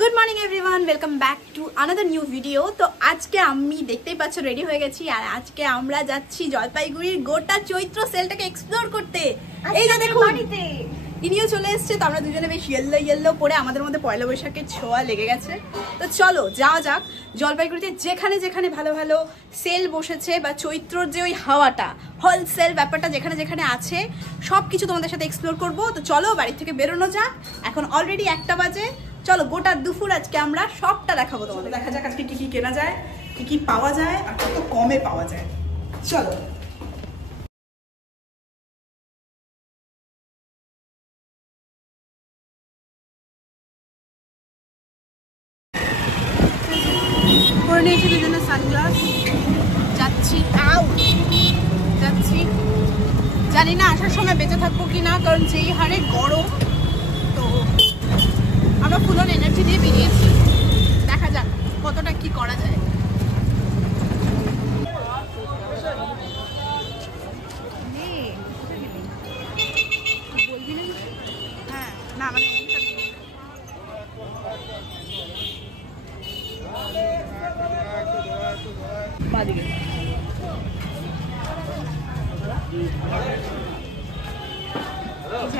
Good morning everyone, welcome back to another new video. তো আজকে আমি দেখতেই পাচ্ছ রেডি হয়ে গেছি, আর আজকে আমরা যাচ্ছি জলপাইগুড়ির গোটা চৈত্র সেলটাকে এক্সপ্লোর করতে। এই যে দেখুন, ইনিও চলে এসছে। তো আমরা দুজনে বেশ ইয়েলো পরে আমাদের মধ্যে পয়লা বৈশাখের ছোঁয়া লেগে গেছে। তো চলো যাওয়া যাক। জলপাইগুড়িতে যেখানে যেখানে ভালো ভালো সেল বসেছে বা চৈত্রর যে ওই হাওয়াটা, হোলসেল ব্যাপারটা যেখানে যেখানে আছে, সব কিছু তোমাদের সাথে এক্সপ্লোর করবো। তো চলো বাড়ি থেকে বেরোনো যাক। এখন অলরেডি 1টা বাজে। চলো গোটা দুপুর আজকে আমরা সবটা দেখাবো তোমাদের। দেখা যাক আজকে কি কি কেনা যায়, কি কি পাওয়া যায় আর কত কমে পাওয়া যায়। চলো। পরে নিয়েছি দুজনে সানগ্লাস। যাচ্ছি জানি না আসার সময় বেঁচে থাকবো কিনা, কারণ যেই হারে গরম। তো আমরা ফুল এনার্জি দিয়ে বেরিয়েছি, দেখা যাক কতটা কি করা যায়। হ্যাঁ না মানে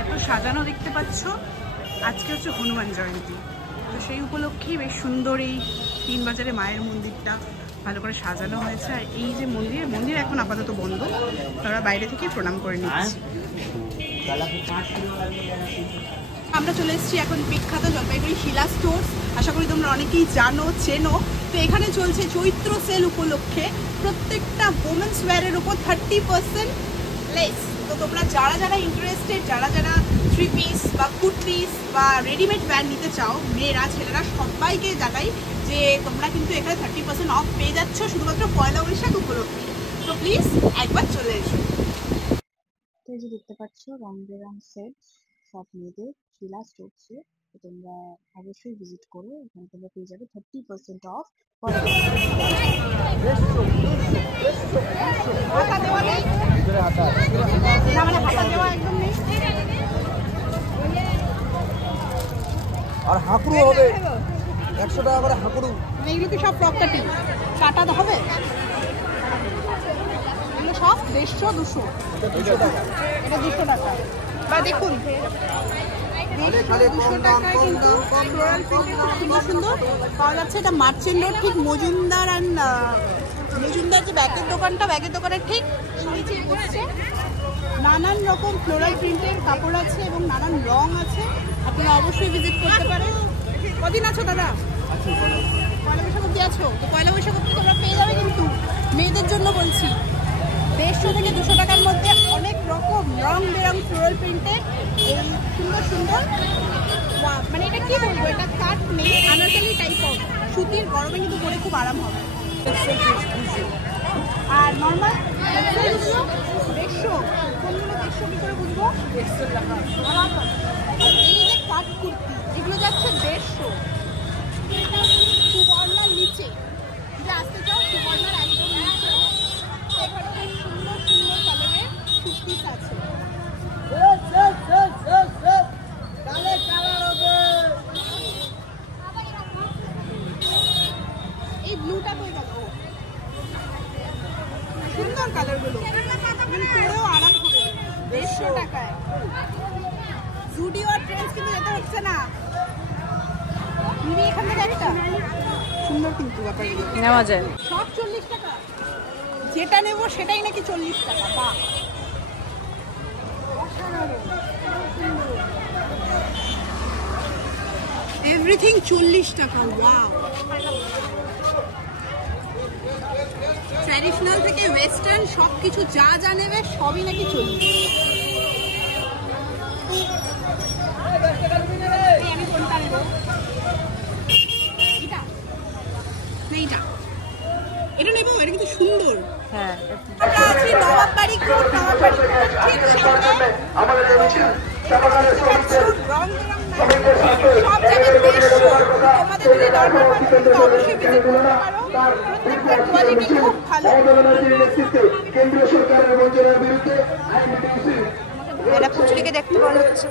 এত সাজানো দেখতে পাচ্ছ। আজকে হচ্ছে হনুমান জয়ন্তী, তো সেই উপলক্ষেই বেশ সুন্দর এই 3 বাজারে মায়ের মন্দিরটা ভালো করে সাজানো হয়েছে। আর এই যে মন্দির এখন আপাতত বন্ধ, আমরা বাইরে থেকে প্রণাম করে নিচ্ছি। আমরা চলে এসেছি এখন বিখ্যাত জলপাইগুড়ি শিলা স্টোর্স। আশা করি তোমরা অনেকেই জানো, চেনো। তো এখানে চলছে চৈত্র সেল উপলক্ষে প্রত্যেকটা ওমেন্স ওয়্যারের উপর 30% লেস। তো তোমরা যারা ইন্টারেস্টেড, যারা 3 পিস বা কুর্তিস বা রেডিমেড ওয়্যার নিতে চাও, মেয়েরা ছেলেরা সবাইকে জানাই যে তোমরা কিন্তু এখানে 30% অফ পেয়ে যাচ্ছ শুধুমাত্র পয়লা বৈশাখ উপলক্ষে। তো প্লিজ একবার চলে এসো। তো এই যে দেখতে পাচ্ছ রং বেরং সেট সব মেয়েদের শিলা স্টোরসে। তো তোমরা অবশ্যই ভিজিট করো, এখানে তোমরা পেয়ে যাবে 30% অফ। আর হাঁকুড়ু হবে 100 টাকা করে হাঁকুড়ু। এইগুলো কি সব প্রকাটি কাটা হবে? এগুলো সব 150 200 টাকা। এটা 200 টাকা। বা দেখুন 200 টাকায় কিন্তু ফ্লোরাল প্রিন্টের খুব সুন্দর সুন্দর পাওয়া যাচ্ছে। এটা মার্চেন্ট রোড, ঠিক মজুমদার যে ব্যাগের দোকানের ঠিক নিচে বসছে। নানান রকম ফ্লোরাল প্রিন্টের কাপড় আছে এবং নানান রং আছে, আপনারা অবশ্যই ভিজিট করতে পারেন। কদিন আছো দাদা? পয়লা বৈশাখ অব্দি আছো? তো পয়লা বৈশাখ অব্দি তোমরা পেয়ে যাবে, কিন্তু মেয়েদের জন্য বলছি 150 থেকে 200 টাকার মধ্যে অনেক রকম রং বেরং ফ্লোরাল প্রিন্টের এই সুন্দর মানে এটা কি বলবো, এটা কাট নেই, আনারকলি টাইপ অফ সুতির। গরমে কিন্তু পরে খুব আরাম হবে। আর নর্মাল 150, কোনগুলো 150 কি করে বুঝবো? এই যে কাট কুর্তি, এগুলো যাচ্ছে 150। সুবর্ণার নিচে যে আসতে চাও, সুবর্ণার একদম নিচে এখানে সুন্দর কালারের কুর্তিস আছে। এই ব্লুটা পেয়ে গেল, সুন্দর কালারগুলো, পরেও আরাম হবে 150 টাকায়। জুডিও আর ট্রেন্ডস কিন্তু যেতে হচ্ছে না, এখান থেকে একটা সুন্দর কিন্তু ব্যাপারগুলো নেওয়া যায়। সব 40 টাকা, যেটা নেবো সেটাই নাকি 40 টাকা। বাহ, এভরিথিং 40 টাকা। ওয়াও, ট্র্যাডিশনাল থেকে ওয়েস্টার্ন সব কিছু যা নেবে সবই নাকি 40। আমি কোনটা নেবো? এটা নেবো, এটা কিন্তু সুন্দর। হ্যাঁ, আমরা আছি নবাববাড়ি গ্রুপ, নবাববাড়ি ঠিক সামনে আমাদের সব জায়গায় 150। তোমাদের যদি দরকার হয় তো অবশ্যই ভিজিট করতে পারো। প্রত্যেকটা কোয়ালিটি খুব ভালো। কেন্দ্রীয় সরকারের বঞ্চনার বিরুদ্ধে এটা পুচলিকে দেখতে ভালো হচ্ছে।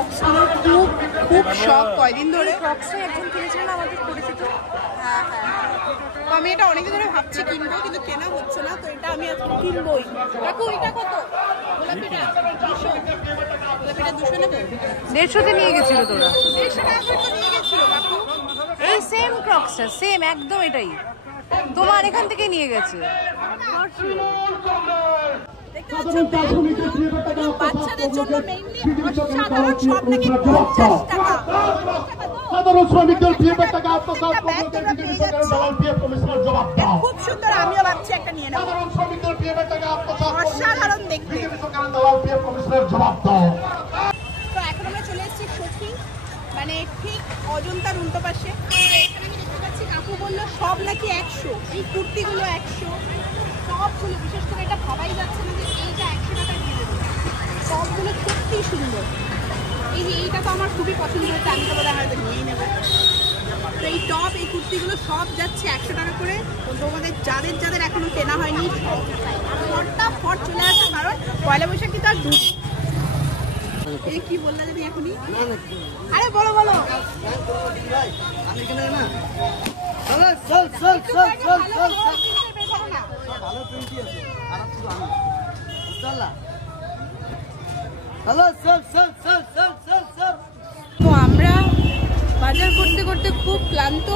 ক্রক্সগুলোর খুব খুব শখ কয়দিন ধরে। ক্রক্সে একজন কিনেছিলেন আমাদের পরিচিত। হ্যাঁ হ্যাঁ, তো আমি এটা অনেকদিন ধরে ভাবছি কিনবো, কিন্তু কেনা হচ্ছে না, তো এটা আমি আজকে কিনবোই। কাকু এটা কত? গোলাপিটা 200, গোলাপিটা 200 নেবে? 150-তে নিয়ে গেছিল তোরা। 150 টাকা করে তো নিয়ে গেছিল কাকু। এই সেম ক্রক্সটা, সেম একদম এটাই তোমার এখান থেকে নিয়ে গেছে। দেখতে পাচ্ছেন বাচ্চাদের জন্য মেইনলি অসাধারণ, সব নাকি 50 টাকা। সাধারণ শ্রমিকদের বিয়ের টাকা আত্মসাৎ করতে দালাল বিয়ে কমিশনের জবাব দাও। খুব সুন্দর, আমিও ভাবছি একটা নিয়ে নেব। সাধারণ শ্রমিকদের বিয়ের টাকা আত্মসাৎ অসাধারণ দেখতে। দালাল বিয়ে কমিশনের জবাব দাও। তো এখন আমরা চলে এসেছি সত্যি, মানে ঠিক অজন্তার উল্টো পাশে। এখানে আমি দেখতে পাচ্ছি কাকু বললো সব নাকি 100, এই কুর্তিগুলো 100 সবগুলো, বিশেষ করে এটা ভাবাই যাচ্ছে না যে এইটা 100 টাকা দিয়ে দেবে। সবগুলো সত্যি সুন্দর। এই যে এইটা তো আমার খুবই পছন্দ হয়েছে, আমি তো বোধহয় হয়তো নিয়েই নেবো। তো এই টপ, এই কুর্তিগুলো সব যাচ্ছে 100 টাকা করে। তো তোমাদের যাদের যাদের এখনো কেনা হয়নি ফটাফট চলে আসে, কারণ পয়লা বৈশাখ কিন্তু আর দূর। এই কি বললা যদি এখনই? আরে বলো বলো। আমি কিনে না চল চল চল চল চল চল ভালো প্রিন্টই আছে খারাপ শুধু আমি চল না হ্যালো চল চল চল চল চল চল। তো আমরা বাজার করতে করতে খুব ক্লান্ত,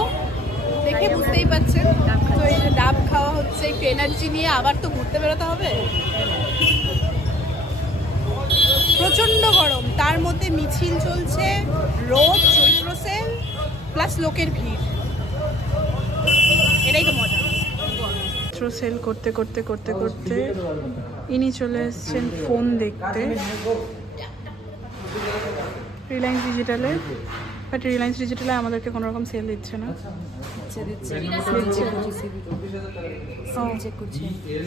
দেখে বুঝতেই পারছেন। তো এই যে ডাব খাওয়া হচ্ছে, একটু এনার্জি নিয়ে আবার তো ঘুরতে বেরোতে হবে। প্রচন্ড গরম, তার মধ্যে মিছিল চলছে, রোদ, চৈত্র সেল প্লাস লোকের ভিড়, এটাই তো মজা। চৈত্র সেল করতে করতে করতে করতে ইনি চলে এসেছেন ফোন দেখতে রিলায়েন্স ডিজিটালে। বাট রিলায়েন্স ডিজিটালে আমাদেরকে কোনো রকম সেল দিচ্ছে না।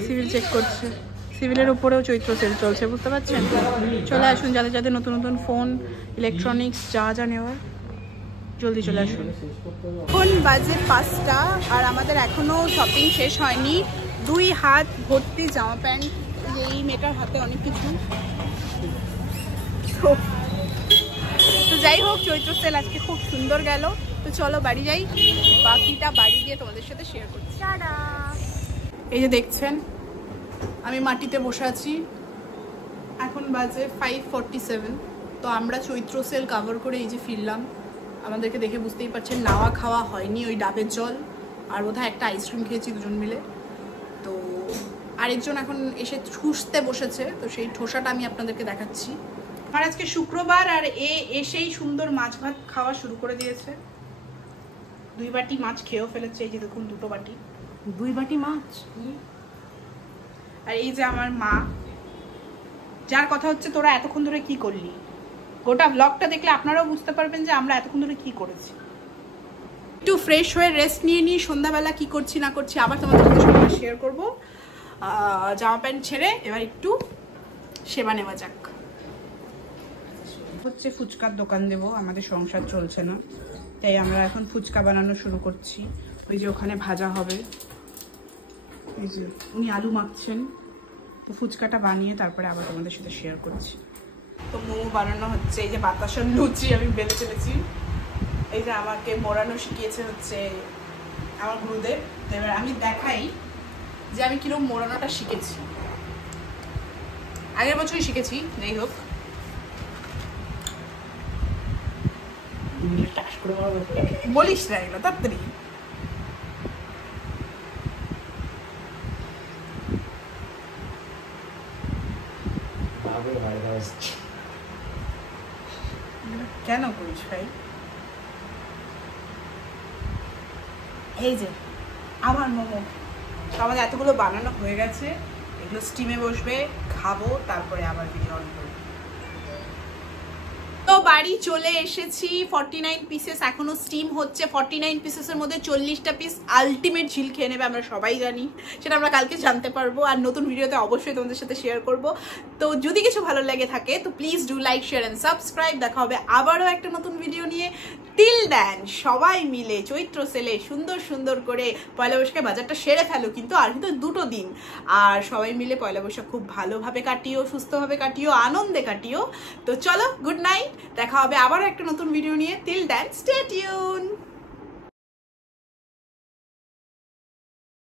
সিভিল চেক করছে, সিভিলের উপরেও চৈত্র সেল চলছে, বুঝতে পারছেন? চলে আসুন, যাদের যাদের নতুন নতুন ফোন, ইলেকট্রনিক্স যা যা নেওয়ার জলদি চলে আসুন। এখন বাজে 5টা আর আমাদের এখনো শপিং শেষ হয়নি। 2 হাত ভর্তি জামা প্যান্ট, এই মেয়েটার হাতে অনেক কিছু। তো যাই হোক, চৈত্র সেল আজকে খুব সুন্দর গেল। তো চলো বাড়ি যাই, বাকিটা বাড়ি গিয়ে তোমাদের সাথে শেয়ার করছি। এই যে দেখছেন আমি মাটিতে বসে আছি, এখন বাজে 5:47। তো আমরা চৈত্র সেল কভার করে এই যে ফিরলাম। আমাদেরকে দেখে বুঝতেই পারছেন নাওয়া খাওয়া হয়নি, ওই ডাবের জল আর বোধহয় একটা আইসক্রিম খেয়েছি দুজন মিলে। তো আরেকজন এখন এসে ঠুসতে বসেছে, তো সেই ঠোসাটা আমি আপনাদেরকে দেখাচ্ছি। আমার আজকে শুক্রবার আর এসেই সুন্দর মাছ ভাত খাওয়া শুরু করে দিয়েছে। 2 বাটি মাছ খেয়েও ফেলেছে, এই যে দেখুন 2 বাটি, 2 বাটি মাছ। আর এই যে আমার মা, যার কথা হচ্ছে তোরা এতক্ষণ ধরে কি করলি। গোটা ব্লগটা দেখলে আপনারাও বুঝতে পারবেন যে আমরা এতক্ষণ ধরে কি করেছি। একটু ফ্রেশ হয়ে রেস্ট নিয়ে নিই, সন্ধ্যাবেলা কি করছি না করছি আবার তোমাদের সাথে সবাই শেয়ার করবো। জামা প্যান্ট ছেড়ে এবার একটু সেবা নেওয়া যাক। হচ্ছে ফুচকার দোকান দেব, আমাদের সংসার চলছে না, তাই আমরা এখন ফুচকা বানানো শুরু করছি। ওই যে ওখানে ভাজা হবে, এই যে উনি আলু মাখছেন। তো ফুচকাটা বানিয়ে তারপরে আবার তোমাদের সাথে শেয়ার করছি। তো মোমো বানানো হচ্ছে, এই যে বাতাসার লুচি আমি বেলে চলেছি। এই যে আমাকে মোড়ানো শিখিয়েছে হচ্ছে আমার গুরুদেব। তো এবার আমি দেখাই যে আমি কিরকম মোড়ানোটা শিখেছি। আগের বছরই শিখেছি, যাই হোক। বলিস না এগুলো তাড়াতাড়ি। কেন করিস ভাই? এই যে আমার মোমো, আমাদের এতগুলো বানানো হয়ে গেছে, এগুলো স্টিমে বসবে, খাবো, তারপরে আবার ভিডিও অন করবো। তো বাড়ি চলে এসেছি। 49 পিসেস এখনো স্টিম হচ্ছে। 49 পিসেসের মধ্যে 40টা পিস আলটিমেট ঝিল খেয়ে নেবে, আমরা সবাই জানি, সেটা আমরা কালকে জানতে পারবো। আর নতুন ভিডিওতে অবশ্যই তোমাদের সাথে শেয়ার করব। তো যদি কিছু ভালো লাগে থাকে তো please do like, share and subscribe. দেখা হবে আবারও একটা নতুন ভিডিও নিয়ে। টিল দেন সবাই মিলে চৈত্র সেলে সুন্দর সুন্দর করে পয়লা বৈশাখে বাজারটা সেরে ফেলো, কিন্তু আর কিন্তু 2টো দিন। আর সবাই মিলে পয়লা বৈশাখ খুব ভালোভাবে কাটিও, সুস্থভাবে কাটিও, আনন্দে কাটিও। তো চলো, গুড নাইট। দেখা হবে আবারও একটা নতুন ভিডিও নিয়ে। Till then stay tune.